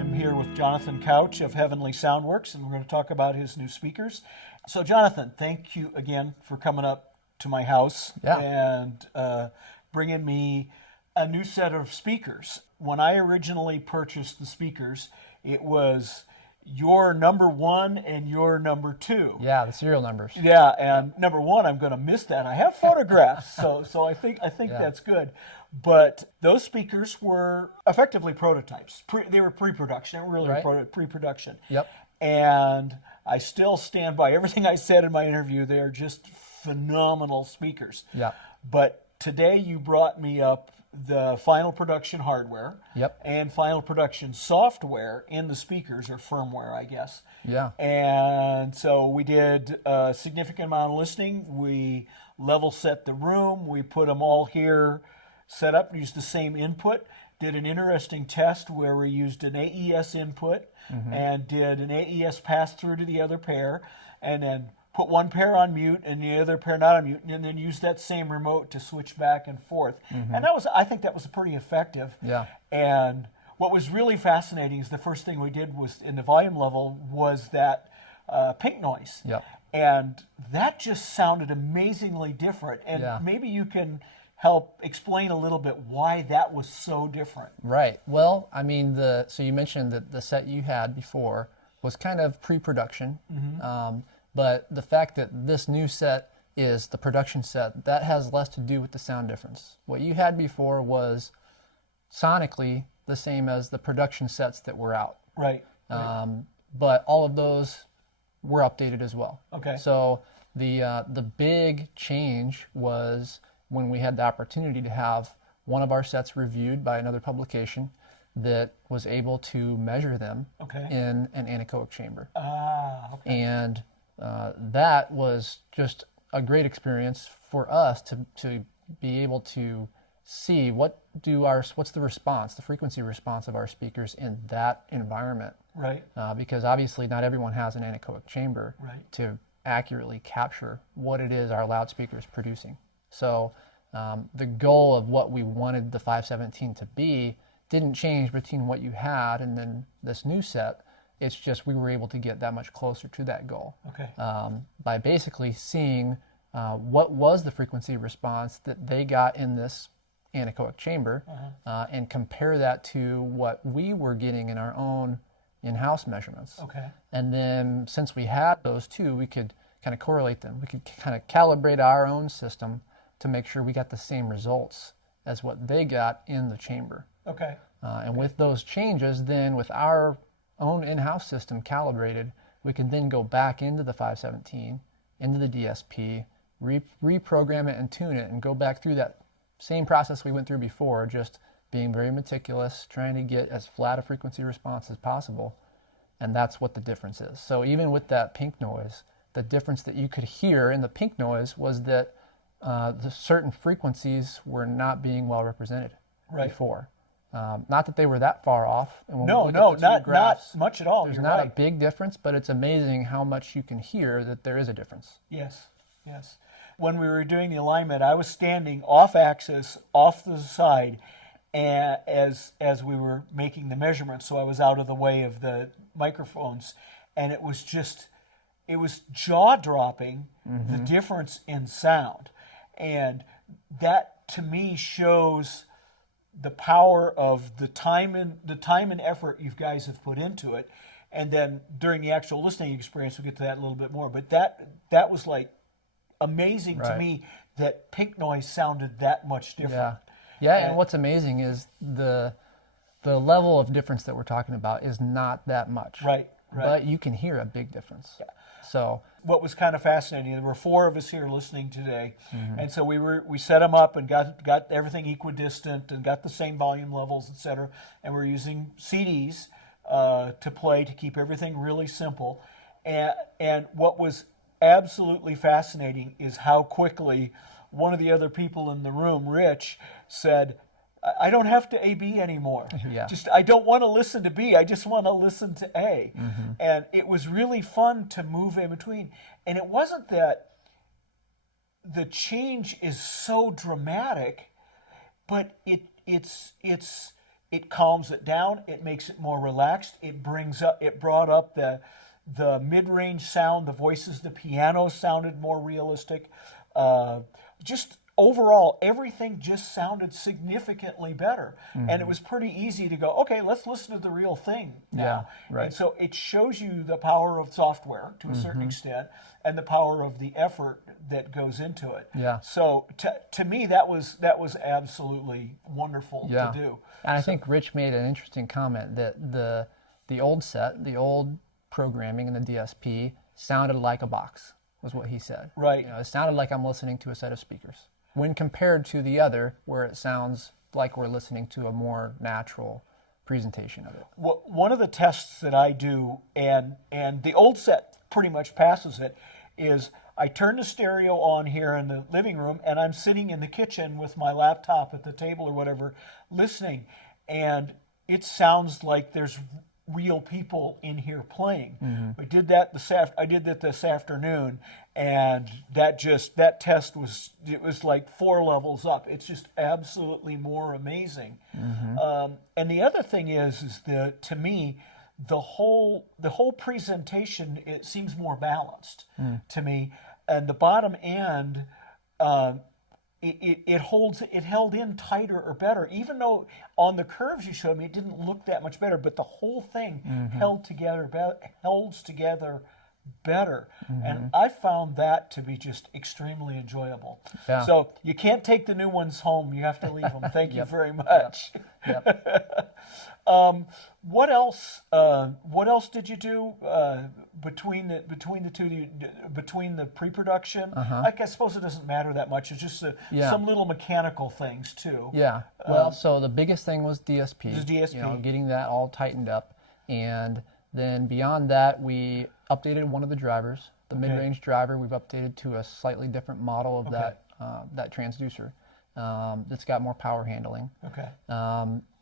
I'm here with Jonathan Couch of Heavenly Soundworks, and we're going to talk about his new speakers. So, Jonathan, thank you again for coming up to my house and bringing me a new set of speakers. When I originally purchased the speakers, it was your number one and your number two. Yeah, the serial numbers. Yeah, and number one, I'm going to miss that. I have photographs, so I think that's good. But those speakers were effectively prototypes. They were pre-production. They were really pre-production. Yep. And I still stand by everything I said in my interview. They're just phenomenal speakers. Yeah. But today you brought me up the final production hardware and final production software in the speakers, or firmware, I guess. Yeah. And so we did a significant amount of listening. We level set the room. We put them all here set up, used the same input, did an interesting test where we used an AES input and did an AES pass through to the other pair, and then put one pair on mute and the other pair not on mute, and then use that same remote to switch back and forth. And I think that was pretty effective. Yeah. And what was really fascinating is the first thing we did was in the volume level was that pink noise. Yep. And that just sounded amazingly different. And maybe you can help explain a little bit why that was so different. Right. Well, I mean, so you mentioned that the set you had before was kind of pre-production. But the fact that this new set is the production set, that has less to do with the sound difference. What you had before was sonically the same as the production sets that were out. Right. But all of those were updated as well. Okay. So the big change was when we had the opportunity to have one of our sets reviewed by another publication that was able to measure them in an anechoic chamber. And that was just a great experience for us to be able to see what's the response, the frequency response of our speakers in that environment. Right. Because obviously not everyone has an anechoic chamber to accurately capture what it is our loudspeaker is producing. So the goal of what we wanted the 517 to be didn't change between what you had and then this new set. It's just we were able to get that much closer to that goal by basically seeing what was the frequency response that they got in this anechoic chamber and compare that to what we were getting in our own in-house measurements. And then since we had those two, we could kind of correlate them. We could kind of calibrate our own system to make sure we got the same results as what they got in the chamber. And with those changes, then with our own in-house system calibrated, we can then go back into the 517, into the DSP, reprogram it and tune it, and go back through that same process we went through before, just being very meticulous, trying to get as flat a frequency response as possible. And that's what the difference is. So even with that pink noise, the difference that you could hear in the pink noise was that the certain frequencies were not being well represented before. Not that they were that far off. And not much at all. There's not a big difference, but it's amazing how much you can hear that there is a difference. Yes. When we were doing the alignment, I was standing off axis, off the side, as we were making the measurements, so I was out of the way of the microphones, and it was jaw-dropping, the difference in sound. And that, to me, shows the power of the time and effort you guys have put into it. And then during the actual listening experience, we'll get to that a little bit more. But that was like amazing to me that pink noise sounded that much different. Yeah. And what's amazing is the level of difference that we're talking about is not that much. Right. But you can hear a big difference. Yeah. So what was kind of fascinating, there were four of us here listening today, and so we set them up and got everything equidistant and got the same volume levels, etc. And we're using CDs to play to keep everything really simple. And what was absolutely fascinating is how quickly one of the other people in the room, Rich, said, I don't have to A-B anymore. I don't want to listen to B. I just want to listen to A. And it was really fun to move in between. And it wasn't that the change is so dramatic, but it's it calms it down. It makes it more relaxed. It brought up the mid-range sound, the voices, the piano sounded more realistic. Just overall, everything just sounded significantly better. And it was pretty easy to go, okay, let's listen to the real thing now. Yeah, right. And so it shows you the power of software to a certain extent and the power of the effort that goes into it. Yeah. So to me, that was absolutely wonderful to do. And I think Rich made an interesting comment that the old set, the old programming in the DSP sounded like a box, was what he said. Right. It sounded like I'm listening to a set of speakers, when compared to the other, where it sounds like we're listening to a more natural presentation of it. One of the tests that I do, and the old set pretty much passes it, is I turn the stereo on here in the living room, and I'm sitting in the kitchen with my laptop at the table or whatever, listening, and it sounds like there's real people in here playing. I did that this afternoon, and that test was like 4 levels up. It's just absolutely more amazing. And the other thing is to me, the whole presentation, it seems more balanced to me, and the bottom end, it held in tighter or better, even though on the curves you showed me it didn't look that much better, but the whole thing holds together better. And I found that to be just extremely enjoyable. Yeah. So you can't take the new ones home, you have to leave them. Thank you very much. Yep. What else did you do between the pre-production? I suppose it doesn't matter that much. It's just some little mechanical things too. Yeah. Well, so the biggest thing was DSP. Just DSP. Getting that all tightened up, and then beyond that, we updated one of the drivers. The mid-range driver, we've updated to a slightly different model of that transducer. That's got more power handling.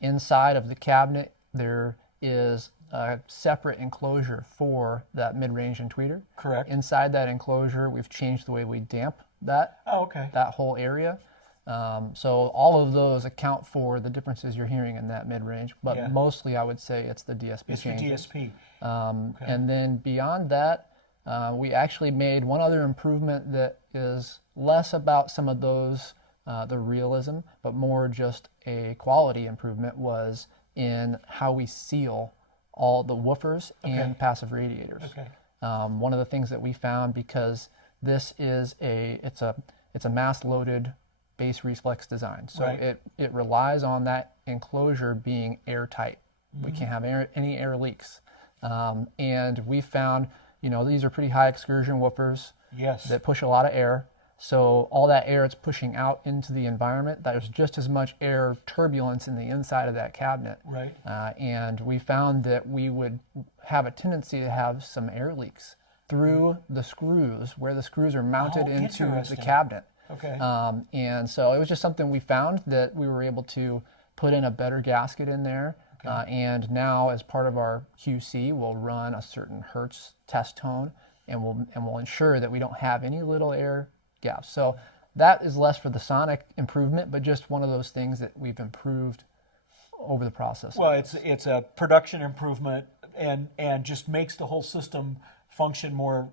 Inside of the cabinet, there is a separate enclosure for that mid-range and tweeter. Correct. Inside that enclosure, we've changed the way we damp that that whole area. So all of those account for the differences you're hearing in that mid-range, but mostly I would say it's the DSP It's changes. the DSP. And then beyond that, we actually made one other improvement that is less about some of those, the realism, but more just a quality improvement, was in how we seal all the woofers and passive radiators. One of the things that we found, because this is it's a mass-loaded base reflex design, so it relies on that enclosure being airtight. We can't have any air leaks. And we found, these are pretty high excursion woofers that push a lot of air. So all that air it's pushing out into the environment, there's just as much air turbulence in the inside of that cabinet. And we found that we would have a tendency to have some air leaks through the screws, where the screws are mounted into the cabinet. And so it was just something we found, that we were able to put in a better gasket in there. And now, as part of our QC, we'll run a certain hertz test tone, and we'll ensure that we don't have any little air gaps. So that is less for the sonic improvement, but just one of those things that we've improved over the process. Well, it's a production improvement, and just makes the whole system function more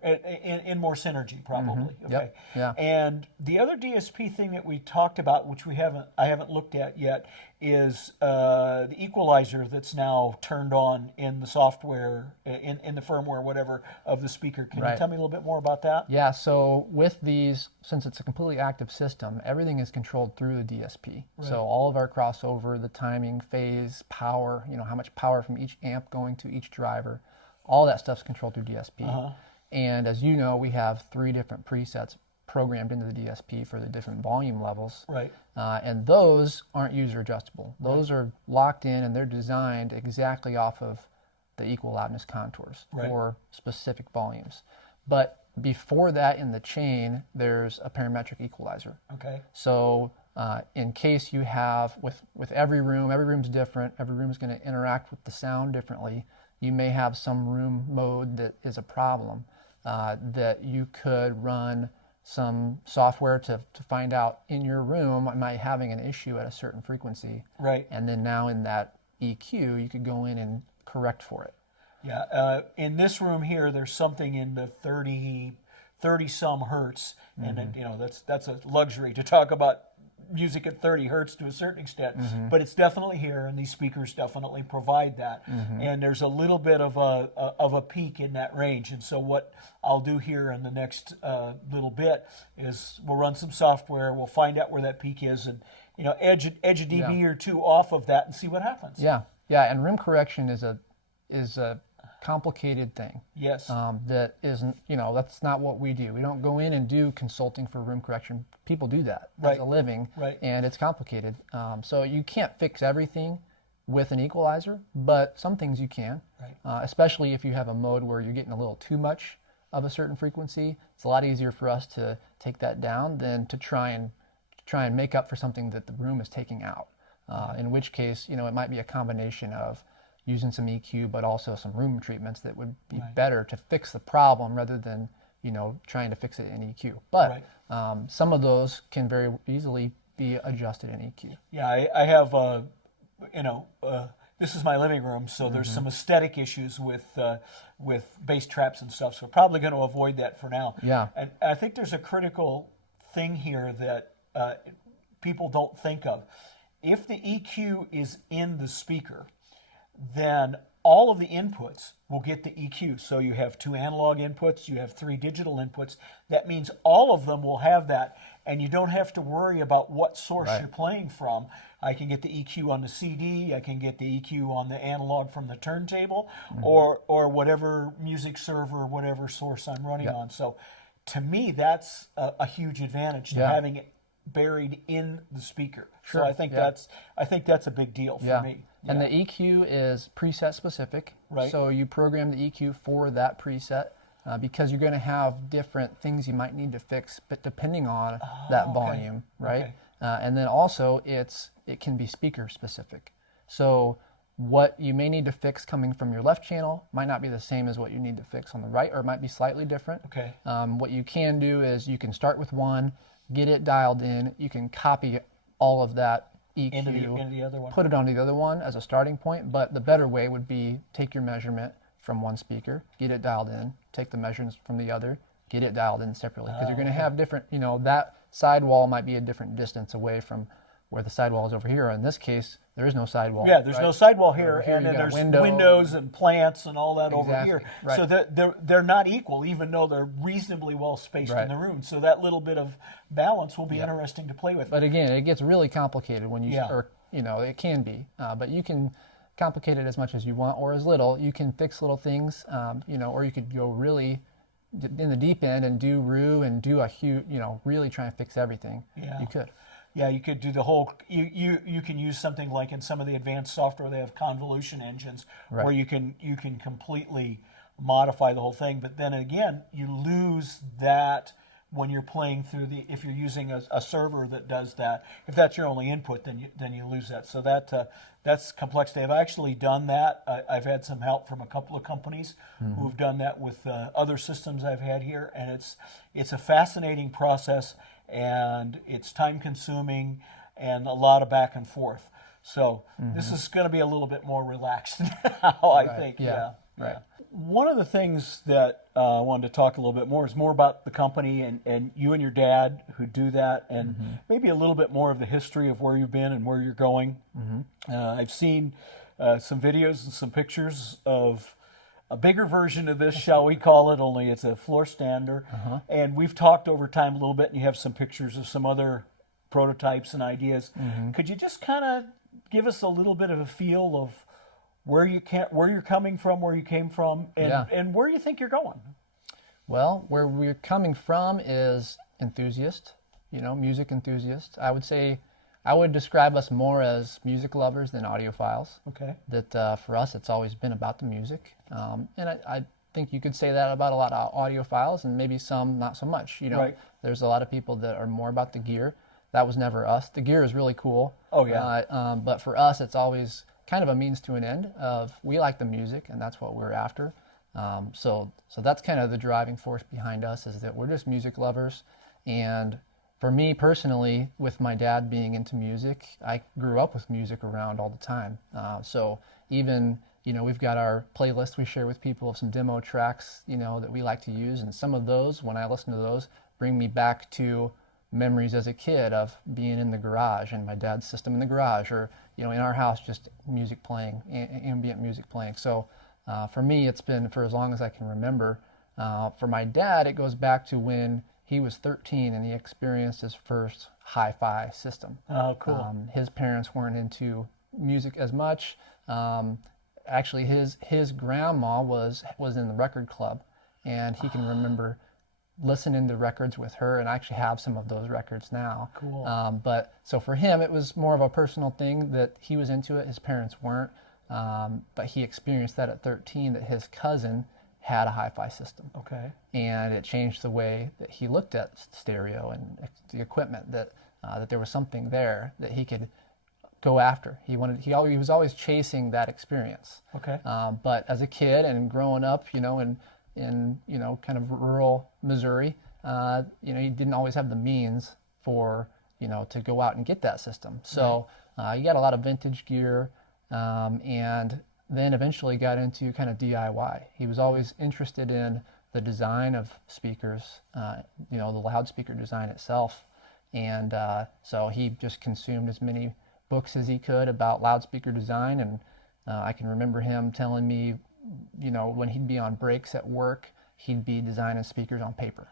in more synergy, probably. And the other DSP thing that we talked about, which I haven't looked at yet, is the equalizer that's now turned on in the software, in the firmware, whatever, of the speaker. Can you tell me a little bit more about that? Yeah. So with these, since it's a completely active system, everything is controlled through the DSP. So all of our crossover, the timing, phase, power, how much power from each amp going to each driver, all that stuff's controlled through DSP. And as you know, we have 3 different presets programmed into the DSP for the different volume levels. And those aren't user adjustable. Those are locked in, and they're designed exactly off of the equal loudness contours for specific volumes. But before that in the chain, there's a parametric equalizer. So in case you have, with every room's different, every room's going to interact with the sound differently. You may have some room mode that is a problem, that you could run some software to find out in your room, am I having an issue at a certain frequency? And then now in that EQ, you could go in and correct for it. Yeah, in this room here, there's something in the 30 some hertz, and you know that's a luxury to talk about music at 30 hertz to a certain extent, but it's definitely here, and these speakers definitely provide that. And there's a little bit of a peak in that range, and so what I'll do here in the next little bit is we'll run some software, we'll find out where that peak is, and you know edge a dB or two off of that and see what happens. Yeah, yeah, and room correction is a complicated thing. Yes. That isn't, you know, that's not what we do. We don't go in and do consulting for room correction. People do that as a living, and it's complicated. So you can't fix everything with an equalizer, but some things you can, especially if you have a mode where you're getting a little too much of a certain frequency. It's a lot easier for us to take that down than to try and make up for something that the room is taking out. In which case, you know, it might be a combination of using some EQ, but also some room treatments that would be better to fix the problem rather than, you know, trying to fix it in EQ. But some of those can very easily be adjusted in EQ. Yeah, I have, you know, this is my living room, so there's some aesthetic issues with bass traps and stuff, so we're probably going to avoid that for now. Yeah. And I think there's a critical thing here that people don't think of. If the EQ is in the speaker, then all of the inputs will get the EQ. So you have 2 analog inputs, you have 3 digital inputs. That means all of them will have that, and you don't have to worry about what source you're playing from. I can get the EQ on the CD, I can get the EQ on the analog from the turntable, or whatever music server, whatever source I'm running on. So to me, that's a huge advantage to having it buried in the speaker. So I think that's a big deal for me. And the EQ is preset specific. So you program the EQ for that preset because you're going to have different things you might need to fix, but depending on that volume, and then also it can be speaker specific. So what you may need to fix coming from your left channel might not be the same as what you need to fix on the right, or it might be slightly different. What you can do is you can start with one, get it dialed in, you can copy all of that EQ, into the other one. Put it onto the other one as a starting point, but the better way would be take your measurement from one speaker, get it dialed in, take the measurements from the other, get it dialed in separately, because you're going to have different, you know, that sidewall might be a different distance away from where the sidewall is over here. In this case, there is no sidewall. Yeah, there's no sidewall here, and then there's windows and plants and all that over here. So they're not equal, even though they're reasonably well spaced in the room. So that little bit of balance will be interesting to play with. But again, it gets really complicated when you, or you know, it can be, but you can complicate it as much as you want or as little. You can fix little things, you know, or you could go really in the deep end and do RU and do a huge, you know, really try and fix everything. You could. Yeah, you could do the whole, you can use something like in some of the advanced software, they have convolution engines where you can completely modify the whole thing. But then again, you lose that when you're playing through if you're using a server that does that. If that's your only input, then you lose that. So that's complexity. I've actually done that. I've had some help from a couple of companies who've done that with other systems I've had here, and it's a fascinating process. And it's time consuming and a lot of back and forth. So this is going to be a little bit more relaxed now, I think. One of the things that I wanted to talk a little bit more is more about the company and you and your dad who do that, and maybe a little bit more of the history of where you've been and where you're going. I've seen some videos and some pictures of a bigger version of this, shall we call it, only it's a floor stander. And we've talked over time a little bit, and you have some pictures of some other prototypes and ideas. Could you just kind of give us a little bit of a feel of where you're coming from, where you came from, and where you think you're going? Well, where we're coming from is enthusiast, you know, music enthusiast. I would say I would describe us more as music lovers than audiophiles. That for us, it's always been about the music. And I think you could say that about a lot of audiophiles, and maybe some not so much. You know, there's a lot of people that are more about the gear. That was never us. The gear is really cool. But for us, it's always kind of a means to an end of we like the music, and that's what we're after. So that's kind of the driving force behind us, is that we're just music lovers. And for me personally, with my dad being into music, I grew up with music around all the time. So even, we've got our playlist we share with people of some demo tracks, that we like to use. And some of those, when I listen to those, bring me back to memories as a kid of being in the garage and my dad's system in the garage, or, in our house, just music playing, ambient music playing. So for me, it's been for as long as I can remember. For my dad, it goes back to when he was 13 and he experienced his first hi-fi system. Oh, cool. His parents weren't into music as much. Actually, his grandma was in the record club, and he can remember listening to records with her, and I actually have some of those records now. Cool. But so for him, it was more of a personal thing that he was into it. His parents weren't, but he experienced that at 13, that his cousin had a hi-fi system. Okay. And it changed the way that he looked at stereo and the equipment, that there was something there that he could go after. He was always chasing that experience. Okay. But as a kid and growing up, in kind of rural Missouri, you didn't always have the means for, to go out and get that system. So you got a lot of vintage gear, and then eventually got into kind of DIY. He was always interested in the design of speakers, the loudspeaker design itself. And so he just consumed as many books as he could about loudspeaker design. And I can remember him telling me, when he'd be on breaks at work, he'd be designing speakers on paper,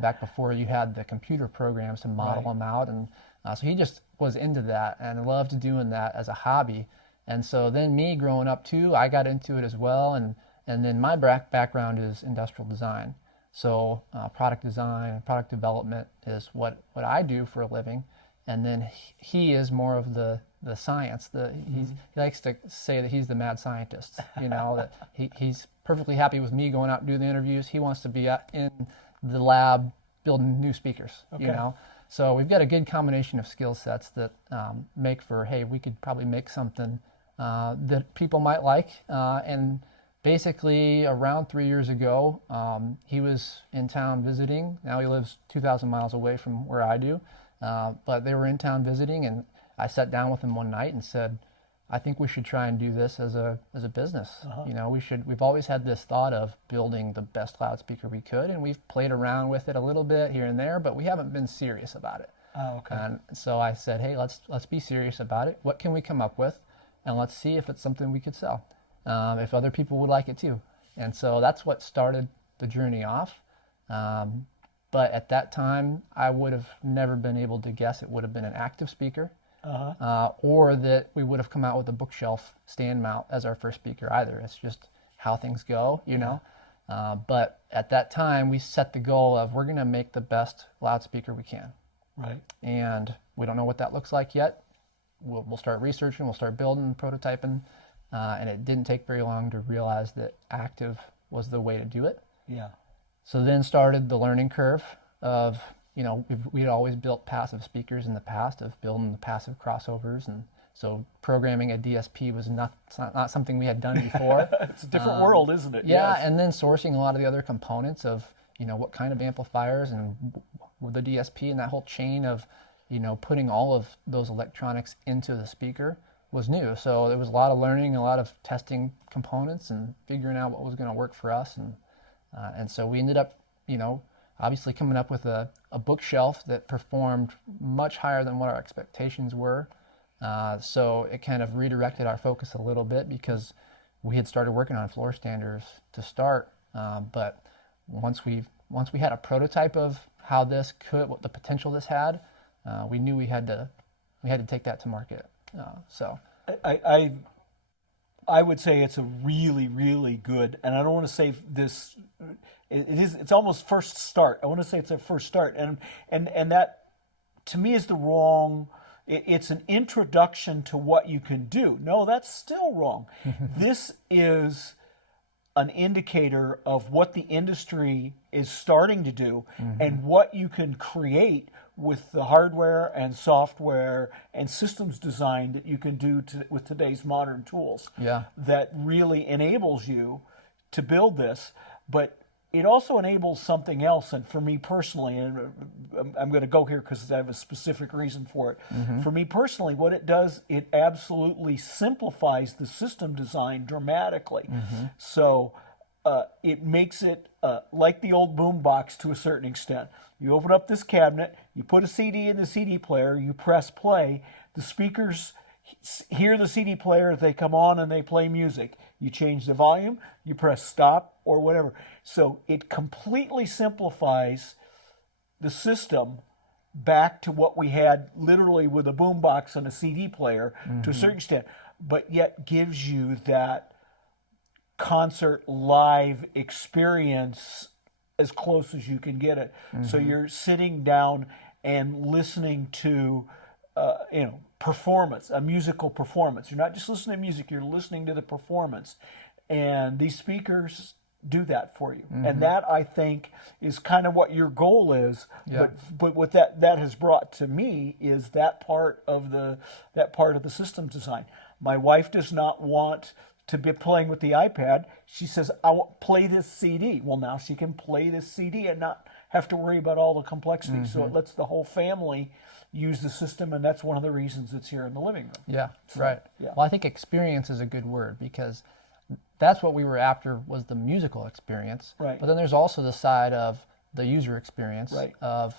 back before you had the computer programs to model them out. And so he just was into that and loved doing that as a hobby. And so then me growing up too, I got into it as well. And then my background is industrial design. So product design, product development is what I do for a living. And then he is more of the science. He likes to say that he's the mad scientist, that he's perfectly happy with me going out and do the interviews. He wants to be in the lab building new speakers, So we've got a good combination of skill sets that make for, hey, we could probably make something that people might like. And basically around 3 years ago, he was in town visiting. Now he lives 2,000 miles away from where I do. But they were in town visiting, and I sat down with him one night and said, I think we should try and do this as a business. We've always had this thought of building the best loudspeaker we could, and we've played around with it a little bit here and there, but we haven't been serious about it. Oh, okay. And so I said, hey, let's be serious about it. What can we come up with? And let's see if it's something we could sell, if other people would like it too. And so that's what started the journey off. But at that time, I would have never been able to guess it would have been an active speaker, or that we would have come out with a bookshelf stand mount as our first speaker either. It's just how things go, But at that time, we set the goal of we're going to make the best loudspeaker we can. Right. And we don't know what that looks like yet. We'll start researching, we'll start building, prototyping, and it didn't take very long to realize that active was the way to do it. Yeah. So then started the learning curve of, we had always built passive speakers in the past, of building the passive crossovers, and so programming a DSP was not something we had done before. It's a different world, isn't it? Yeah, Yes. and then sourcing a lot of the other components of, what kind of amplifiers and the DSP and that whole chain of, putting all of those electronics into the speaker was new. So there was a lot of learning, a lot of testing components and figuring out what was going to work for us. And so we ended up, obviously coming up with a bookshelf that performed much higher than what our expectations were. So it kind of redirected our focus a little bit, because we had started working on floor standers to start. But once we had a prototype of how this could, what the potential this had, we knew we had to take that to market. So I would say it's a really, really good, and I don't want to say this, it's almost first start. I want to say it's a first start, and that to me is the wrong, it's an introduction to what you can do. No, that's still wrong. This is an indicator of what the industry is starting to do, and what you can create with the hardware and software and systems design that you can do with today's modern tools. Yeah. That really enables you to build this. But it also enables something else. And for me personally, and I'm going to go here because I have a specific reason for it. For me personally, what it does, it absolutely simplifies the system design dramatically. So it makes it like the old boombox to a certain extent. You open up this cabinet, you put a CD in the CD player, you press play, the speakers hear the CD player, they come on and they play music. You change the volume, you press stop or whatever. So it completely simplifies the system back to what we had literally with a boombox and a CD player to a certain extent, but yet gives you that concert live experience as close as you can get it. So you're sitting down and listening to performance, a musical performance. You're not just listening to music, you're listening to the performance. And these speakers do that for you. And that, I think, is kind of what your goal is. Yeah. But what that has brought to me is that part of the system design. My wife does not want to be playing with the iPad. She says, I want to play this CD. Well, now she can play this CD and not have to worry about all the complexity. So it lets the whole family use the system, and that's one of the reasons it's here in the living room. Yeah, So, right. yeah. Well, I think experience is a good word, because that's what we were after, was the musical experience. Right. But then there's also the side of the user experience. Right. Of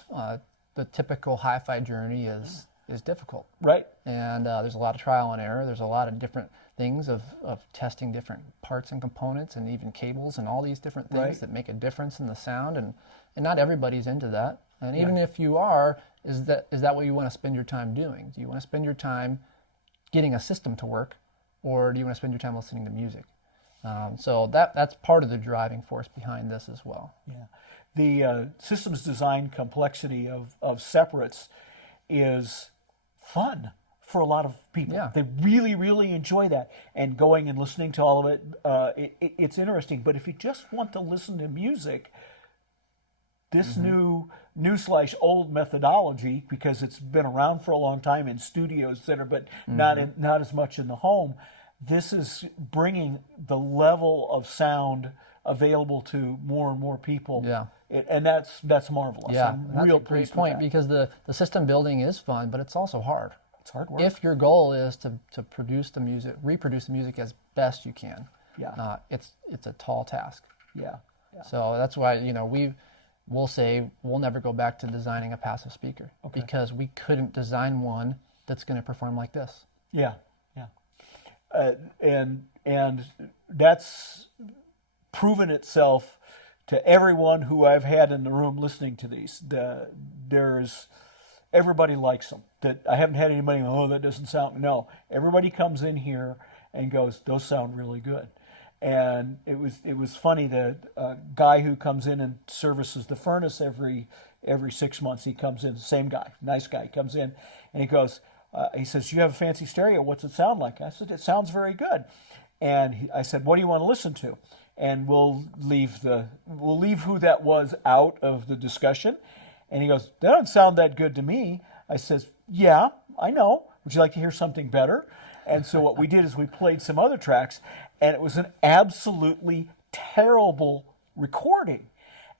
the typical hi-fi journey is difficult. Right. And there's a lot of trial and error. There's a lot of different things of testing different parts and components and even cables and all these different things Right. that make a difference in the sound. And not everybody's into that. And even if you are, is that what you want to spend your time doing? Do you want to spend your time getting a system to work, or do you want to spend your time listening to music? So that's part of the driving force behind this as well. Yeah. The systems design complexity of separates is fun for a lot of people. Yeah. They really, really enjoy that. And going and listening to all of it, it's interesting. But if you just want to listen to music, this new/old methodology, because it's been around for a long time in studios, etc., but not as much in the home, this is bringing the level of sound available to more and more people. Yeah. And that's marvelous. Yeah, I'm that's real a great pleased with point, that. because the system building is fun, but it's also hard. It's hard work. If your goal is to produce the music, reproduce the music as best you can, Yeah. it's a tall task. Yeah. So that's why we'll say we'll never go back to designing a passive speaker, because we couldn't design one that's going to perform like this. Yeah. And that's proven itself to everyone who I've had in the room listening to these. Everybody likes them. That I haven't had anybody, that doesn't sound. No, everybody comes in here and goes, those sound really good. And it was funny, the guy who comes in and services the furnace every 6 months, he comes in, same guy, nice guy, he comes in and he goes, he says, you have a fancy stereo, what's it sound like? I said, it sounds very good. And I said, what do you want to listen to? And we'll leave who that was out of the discussion. And he goes, that doesn't sound that good to me. I says, yeah, I know. Would you like to hear something better? And so what we did is we played some other tracks, and it was an absolutely terrible recording.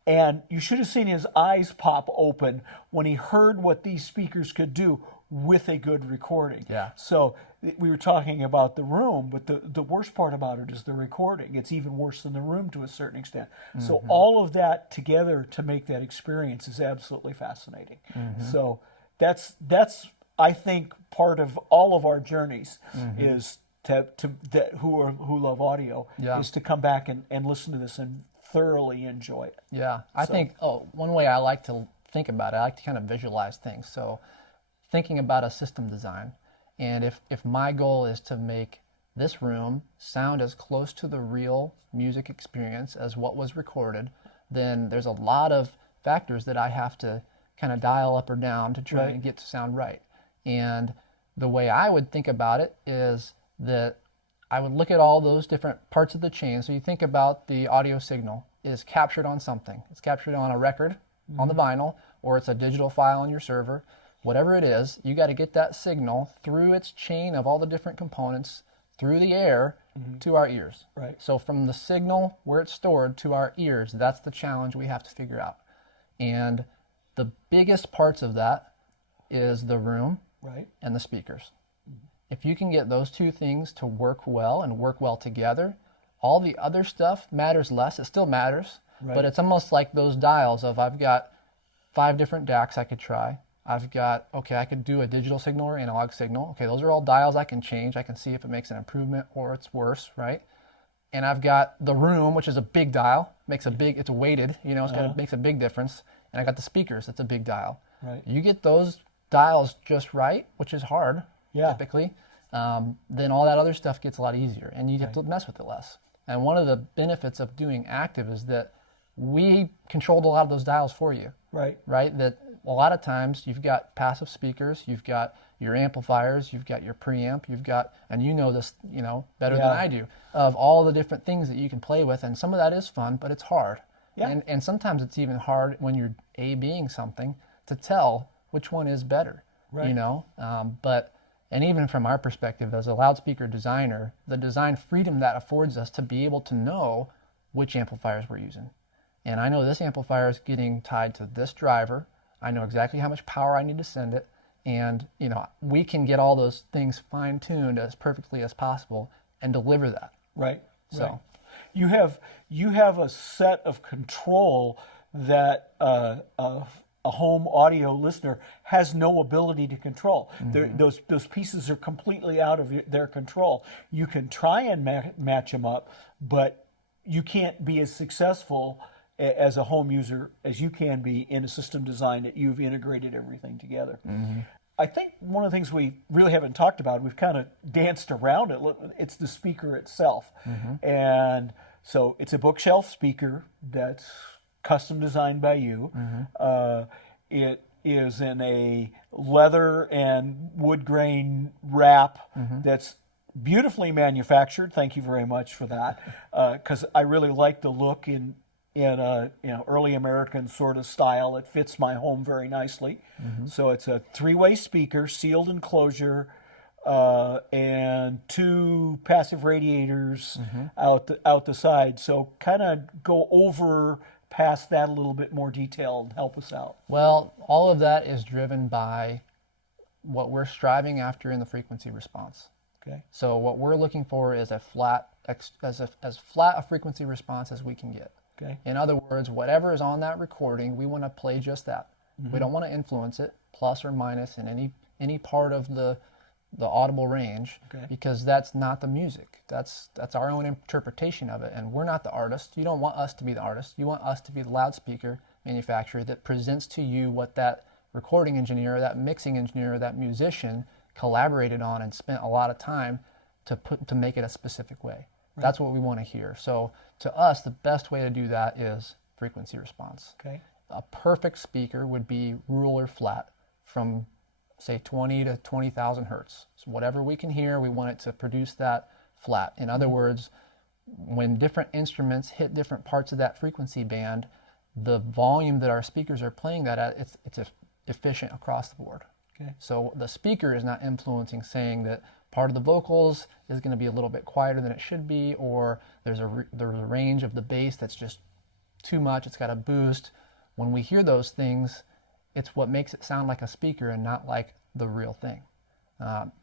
And you should have seen his eyes pop open when he heard what these speakers could do with a good recording. Yeah. So we were talking about the room, but the worst part about it is the recording. It's even worse than the room to a certain extent. So all of that together to make that experience is absolutely fascinating. So that's I think part of all of our journeys is who love audio is to come back and listen to this and thoroughly enjoy it. Yeah, I think one way I like to think about it, I like to kind of visualize things. So thinking about a system design, and if my goal is to make this room sound as close to the real music experience as what was recorded, then there's a lot of factors that I have to kind of dial up or down to try and get to sound right. And the way I would think about it is that I would look at all those different parts of the chain. So you think about the audio signal is captured on something. It's captured on a record, on the vinyl, or it's a digital file on your server. Whatever it is, you got to get that signal through its chain of all the different components through the air to our ears. Right. So from the signal where it's stored to our ears, that's the challenge we have to figure out. And the biggest parts of that is the room Right. and the speakers. If you can get those two things to work well and work well together, all the other stuff matters less. It still matters, Right. but it's almost like those dials of I've got 5 different DACs I could try. I've got, okay, I could do a digital signal or analog signal. Okay, those are all dials I can change. I can see if it makes an improvement or it's worse, right? And I've got the room, which is a big dial, it's weighted, makes a big difference. And I got the speakers, that's a big dial. Right. You get those dials just right, which is hard, Yeah. typically, then all that other stuff gets a lot easier and you have to mess with it less. And one of the benefits of doing active is that we controlled a lot of those dials for you. Right. Right? That a lot of times you've got passive speakers, you've got your amplifiers, you've got your preamp, you've got, and you know this, better than I do, of all the different things that you can play with. And some of that is fun, but it's hard. Yeah. And sometimes it's even hard when you're A-Bing something to tell which one is better, Right. And even from our perspective as a loudspeaker designer, the design freedom that affords us to be able to know which amplifiers we're using. And I know this amplifier is getting tied to this driver. I know exactly how much power I need to send it. And, we can get all those things fine-tuned as perfectly as possible and deliver that. Right. So Right. You have a set of control that a home audio listener has no ability to control. Those pieces are completely out of their control. You can try and match them up, but you can't be as successful as a home user as you can be in a system design that you've integrated everything together. I think one of the things we really haven't talked about, we've kind of danced around it, it's the speaker itself. And so it's a bookshelf speaker that's custom designed by you. It is in a leather and wood grain wrap that's beautifully manufactured. Thank you very much for that, because I really like the look in a early American sort of style. It fits my home very nicely. So it's a 3-way speaker, sealed enclosure, and 2 passive radiators out the side. So kind of go over past that a little bit more detail and help us out. Well, all of that is driven by what we're striving after in the frequency response. Okay. So what we're looking for is as flat a frequency response as we can get. Okay. In other words, whatever is on that recording, we want to play just that. We don't want to influence it, plus or minus in any part of the audible range, because that's not the music. That's our own interpretation of it, and we're not the artist. You don't want us to be the artist. You want us to be the loudspeaker manufacturer that presents to you what that recording engineer, that mixing engineer, that musician collaborated on and spent a lot of time to make it a specific way. That's what we want to hear. So to us, the best way to do that is frequency response. Okay. A perfect speaker would be ruler flat from, say, 20 to 20,000 hertz. So whatever we can hear, we want it to produce that flat. In other words, when different instruments hit different parts of that frequency band, the volume that our speakers are playing that at, it's efficient across the board. Okay. So the speaker is not influencing, saying that part of the vocals is going to be a little bit quieter than it should be, or there's a range of the bass that's just too much, it's got a boost. When we hear those things, it's what makes it sound like a speaker and not like the real thing.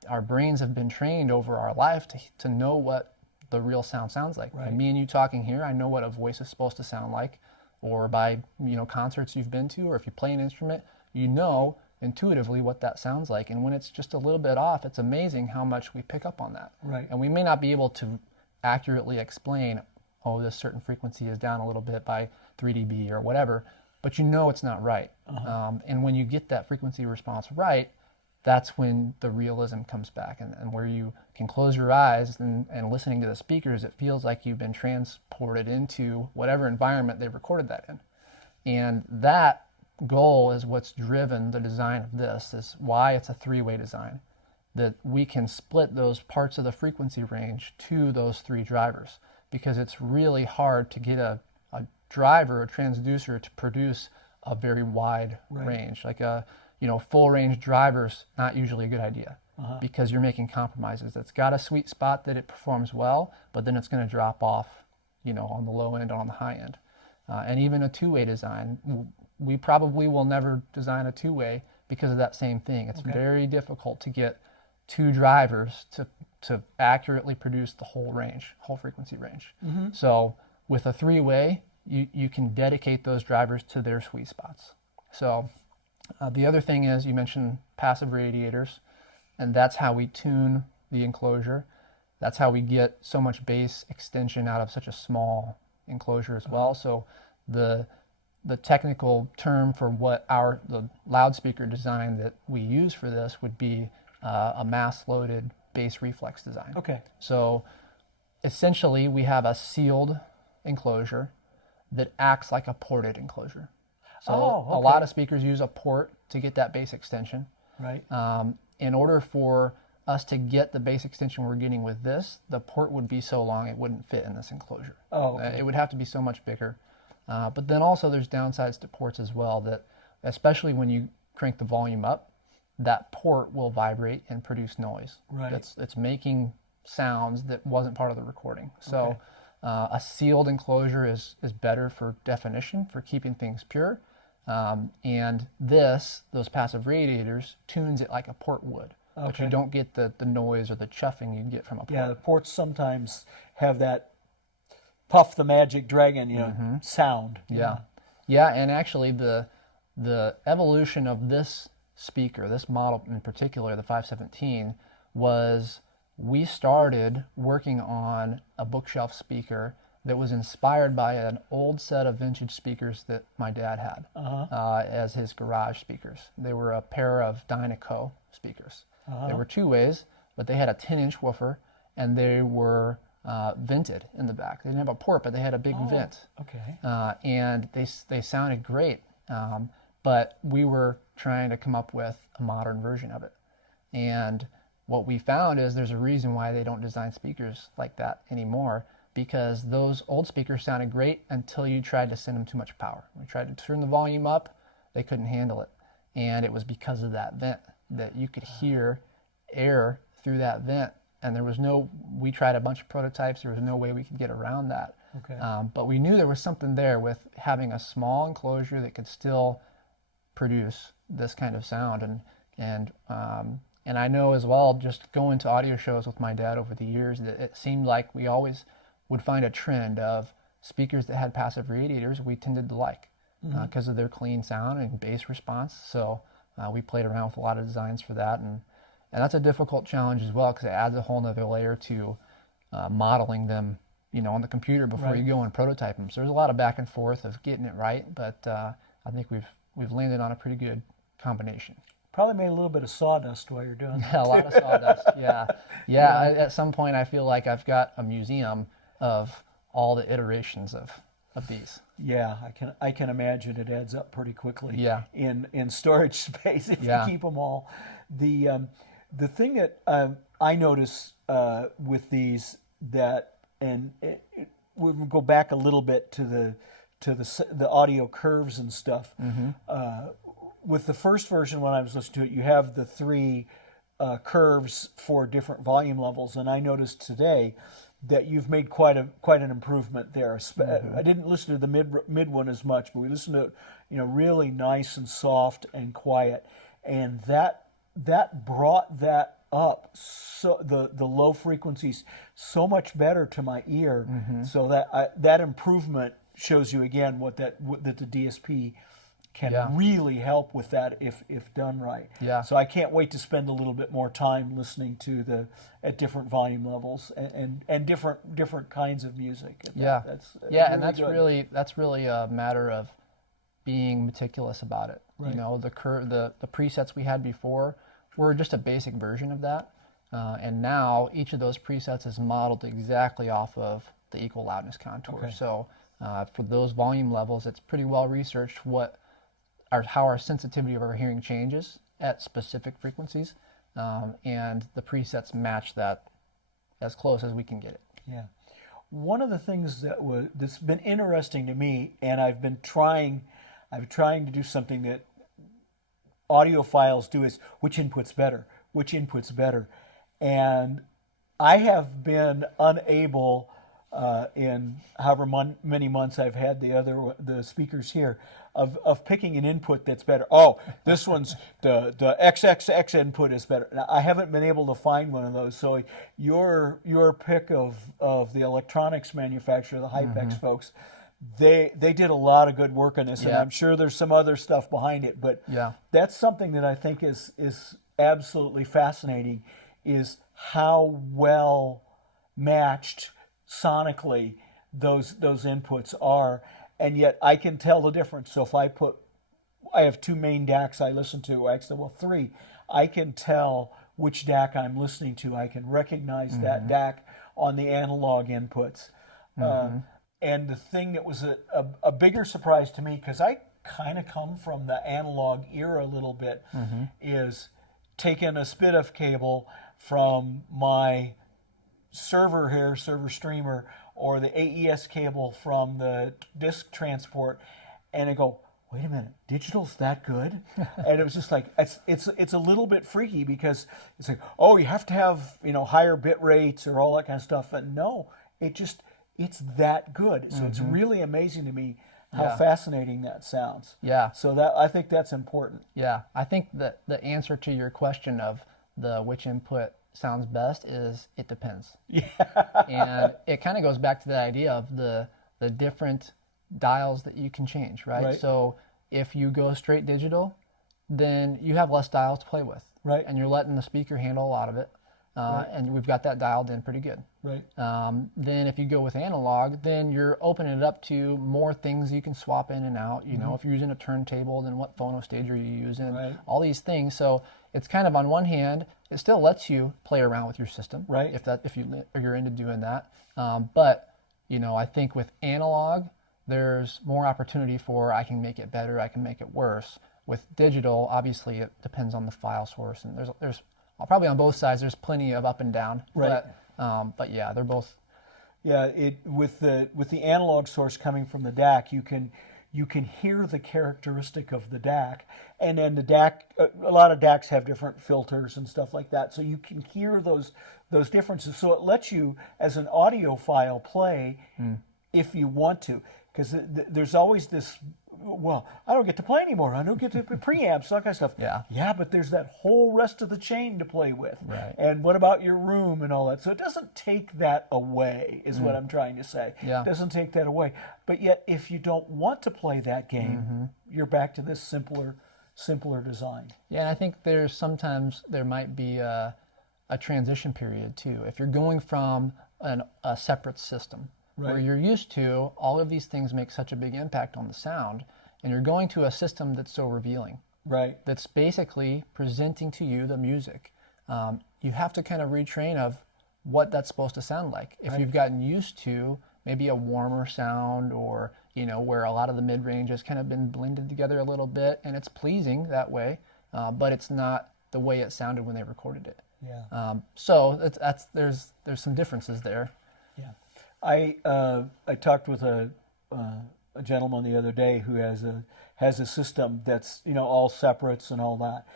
Our brains have been trained over our life to know what the real sound sounds like. Right. And me and you talking here, I know what a voice is supposed to sound like, or by concerts you've been to, or if you play an instrument, you know intuitively what that sounds like. And when it's just a little bit off, it's amazing how much we pick up on that. Right. And we may not be able to accurately explain, oh, this certain frequency is down a little bit by 3 dB or whatever, but it's not right. And when you get that frequency response right, that's when the realism comes back, and where you can close your eyes and listening to the speakers, it feels like you've been transported into whatever environment they recorded that in. And that goal is what's driven the design of this, is why it's a 3-way design, that we can split those parts of the frequency range to those 3 drivers, because it's really hard to get a driver, a transducer, to produce a very wide range. Like a full range driver's not usually a good idea. because you're making compromises. It's got a sweet spot that it performs well, but then it's going to drop off, on the low end or on the high end. And even a two-way design, we probably will never design a two-way because of that same thing. It's very difficult to get two drivers to accurately produce the whole frequency range. So with a three-way, you can dedicate those drivers to their sweet spots. So the other thing is, you mentioned passive radiators, and that's how we tune the enclosure. That's how we get so much bass extension out of such a small enclosure as well. So the technical term for what the loudspeaker design that we use for this would be a mass-loaded bass reflex design. Okay. So essentially, we have a sealed enclosure that acts like a ported enclosure. So a lot of speakers use a port to get that bass extension. Right. In order for us to get the bass extension we're getting with this, the port would be so long it wouldn't fit in this enclosure. It would have to be so much bigger. But then also there's downsides to ports as well, that especially when you crank the volume up, that port will vibrate and produce noise. Right. It's making sounds that wasn't part of the recording. So a sealed enclosure is better for definition, for keeping things pure. And those passive radiators, tunes it like a port would. But you don't get the noise or the chuffing you'd get from a port. Yeah, the ports sometimes have that Puff the Magic Dragon, sound. Yeah, and actually the evolution of this speaker, this model in particular, the 517, was we started working on a bookshelf speaker that was inspired by an old set of vintage speakers that my dad had as his garage speakers. They were a pair of Dynaco speakers. They were two ways, but they had a 10-inch woofer, and they were vented in the back. They didn't have a port, but they had a big vent. Okay. And they sounded great, but we were trying to come up with a modern version of it. And what we found is there's a reason why they don't design speakers like that anymore, because those old speakers sounded great until you tried to send them too much power. We tried to turn the volume up, they couldn't handle it. And it was because of that vent that you could hear air through that vent. And we tried a bunch of prototypes, there was no way we could get around that. Okay. But we knew there was something there with having a small enclosure that could still produce this kind of sound. And I know as well, just going to audio shows with my dad over the years, that it seemed like we always would find a trend of speakers that had passive radiators we tended to like because of their clean sound and bass response. So we played around with a lot of designs for that, and that's a difficult challenge as well, because it adds a whole nother layer to modeling them, on the computer before you go and prototype them. So there's a lot of back and forth of getting it right, but I think we've landed on a pretty good combination. Probably made a little bit of sawdust while you're doing that. A lot of sawdust, yeah. At some point, I feel like I've got a museum of all the iterations of these. Yeah, I can imagine it adds up pretty quickly. Yeah. In storage space if you keep them all. The thing that I notice with these we'll go back a little bit to the audio curves and stuff. With the first version, when I was listening to it, you have the three curves for different volume levels, and I noticed today that you've made quite an improvement there. I didn't listen to the mid one as much, but we listened to it, really nice and soft and quiet, and that brought that up, so the low frequencies so much better to my ear. So that improvement shows you again that the DSP can really help with that if done right. Yeah. So I can't wait to spend a little bit more time listening to at different volume levels and different kinds of music. That's really that's really a matter of being meticulous about it. Right. The presets we had before were just a basic version of that, and now each of those presets is modeled exactly off of the equal loudness contour. Okay. So for those volume levels, it's pretty well researched how our sensitivity of our hearing changes at specific frequencies, and the presets match that as close as we can get it. Yeah. One of the things that's been interesting to me, and I've been trying to do something that audiophiles do, is which input's better, which input's better. And I have been unable, in however many months I've had the speakers here, of picking an input that's better. Oh, this one's the XXX input is better. Now, I haven't been able to find one of those. So your pick of the electronics manufacturer, the Hypex folks, they did a lot of good work on this, and I'm sure there's some other stuff behind it. But that's something that I think is absolutely fascinating, is how well matched sonically those inputs are, and yet I can tell the difference. So if I have two main DACs I listen to, actually, well, three, I can tell which DAC I'm listening to. I can recognize that DAC on the analog inputs. And the thing that was a bigger surprise to me, because I kind of come from the analog era a little bit, is taking a SPDIF cable from my server streamer, or the AES cable from the disk transport, and I go, wait a minute, digital's that good? And it was just like, it's a little bit freaky, because it's like, oh, you have to have, higher bit rates or all that kind of stuff. And no, it's that good. So it's really amazing to me how fascinating that sounds. Yeah. So I think that's important. Yeah. I think that the answer to your question of which input sounds best is it depends. Yeah. And it kind of goes back to the idea of the different dials that you can change, right? So if you go straight digital, then you have less dials to play with. Right. And you're letting the speaker handle a lot of it. And we've got that dialed in pretty good. Right. Then if you go with analog, then you're opening it up to more things you can swap in and out. If you're using a turntable, then what phono stage are you using? Right. All these things. So it's kind of, on one hand, it still lets you play around with your system, right? If you're into doing that. But I think with analog, there's more opportunity for, I can make it better, I can make it worse. With digital, obviously, it depends on the file source, and there's probably on both sides, there's plenty of up and down. Right. But yeah, they're both. Yeah, with the analog source coming from the DAC, you can hear the characteristic of the DAC, and then the DAC. A lot of DACs have different filters and stuff like that, so you can hear those differences. So it lets you, as an audiophile, play if you want to, because there's always this. Well, I don't get to play anymore. I don't get to preamps, that kind of stuff. Yeah, but there's that whole rest of the chain to play with. Right. And what about your room and all that? So it doesn't take that away, is what I'm trying to say. Yeah. It doesn't take that away. But yet, if you don't want to play that game, you're back to this simpler design. Yeah, and I think sometimes there might be a transition period too. If you're going from a separate system, where you're used to all of these things make such a big impact on the sound, and you're going to a system that's so revealing, that's basically presenting to you the music, you have to kind of retrain of what that's supposed to sound like. If you've gotten used to maybe a warmer sound, or where a lot of the mid-range has kind of been blended together a little bit, and it's pleasing that way, but it's not the way it sounded when they recorded it. Yeah. So there's some differences there. Yeah. I talked with a gentleman the other day who has a system that's all separates and all that,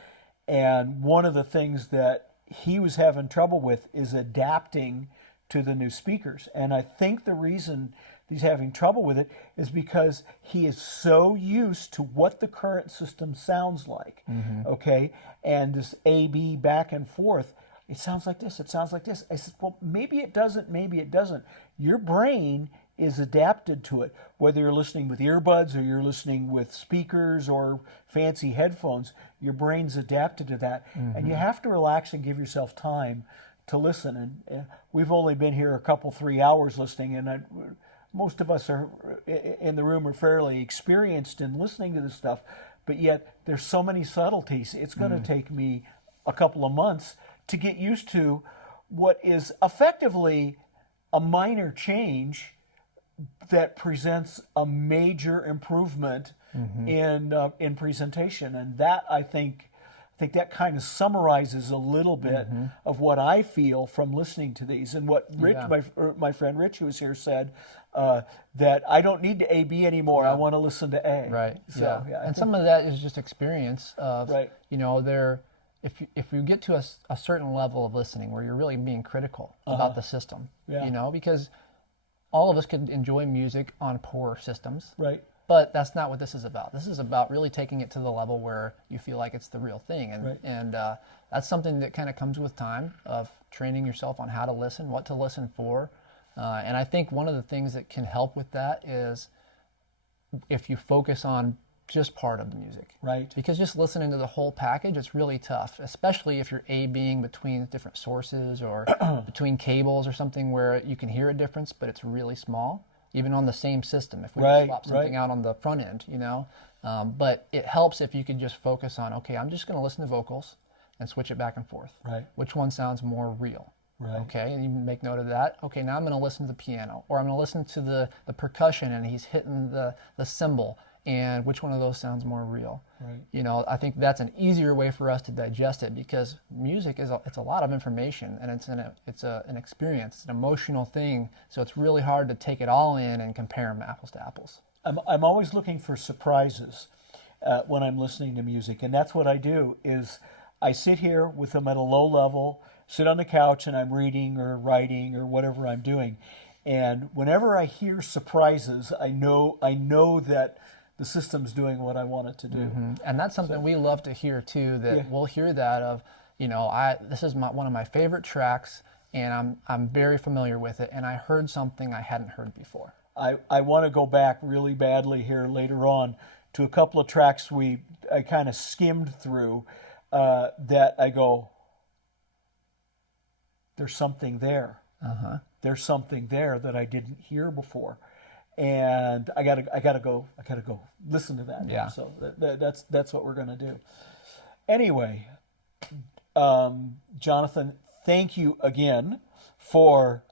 and one of the things that he was having trouble with is adapting to the new speakers. And I think the reason he's having trouble with it is because he is so used to what the current system sounds like. Okay, and this A/B back and forth. It sounds like this, it sounds like this. I said, well, maybe it doesn't, maybe it doesn't. Your brain is adapted to it, whether you're listening with earbuds or you're listening with speakers or fancy headphones. Your brain's adapted to that. And you have to relax and give yourself time to listen. And we've only been here 3 hours listening, and most of us are in the room are fairly experienced in listening to this stuff, but yet there's so many subtleties. It's going to take me a couple of months to get used to what is effectively a minor change that presents a major improvement in presentation. And that, I think that kind of summarizes a little bit of what I feel from listening to these. And what Rich, my friend Rich, who was here, said, that I don't need to A/B anymore. I want to listen to A. Right. So, and some of that is just experience of, if you get to a certain level of listening where you're really being critical about the system, Yeah. you know, because all of us could enjoy music on poor systems, Right. but that's not what this is about. This is about really taking it to the level where you feel like it's the real thing, and Right. that's something that kind of comes with time of training yourself on how to listen, what to listen for, and I think one of the things that can help with that is if you focus on just part of the music. Right. Because just listening to the whole package, it's really tough, especially if you're A-Bing between different sources or between cables or something where you can hear a difference, but it's really small, even on the same system. If we Right, swap something right. out on the front end, you know. But it helps if you could just focus on, okay, I'm just going to listen to vocals and switch it back and forth. Right. Which one sounds more real? Right. Okay, and you make note of that. Okay, now I'm going to listen to the piano, or I'm going to listen to the percussion, and he's hitting the cymbal, and which one of those sounds more real? Right. You know, I think that's an easier way for us to digest it, because music it's a lot of information, and it's an experience, it's an emotional thing. So it's really hard to take it all in and compare them apples to apples. I'm always looking for surprises when I'm listening to music, and that's what I do. Is I sit here with them at a low level, sit on the couch, and I'm reading or writing or whatever I'm doing. And whenever I hear surprises, I know that the system's doing what I want it to do. Mm-hmm. And that's something we love to hear too. That we'll hear that of, you know, this is one of my favorite tracks, and I'm very familiar with it, and I heard something I hadn't heard before. I want to go back really badly here later on to a couple of tracks I kind of skimmed through that I go, there's something there. There's something there that I didn't hear before, and I gotta go listen to that. Yeah. So that's what we're gonna do. Anyway, Jonathan, thank you again for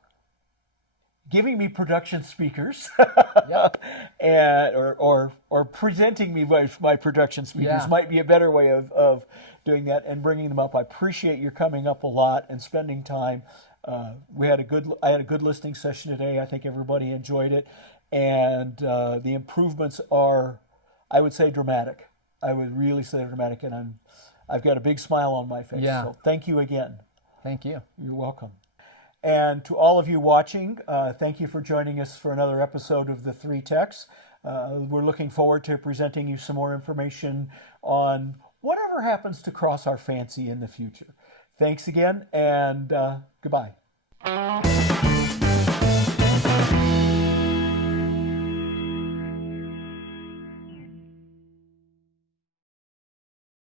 giving me production speakers, and or presenting me my production speakers might be a better way of doing that, and bringing them up. I appreciate your coming up a lot and spending time. I had a good listening session today. I think everybody enjoyed it, and the improvements are, I would say, dramatic. I would really say dramatic, and I've got a big smile on my face. Yeah. So thank you again. Thank you. You're welcome. And to all of you watching, thank you for joining us for another episode of The Three Techs. We're looking forward to presenting you some more information on whatever happens to cross our fancy in the future. Thanks again, and goodbye.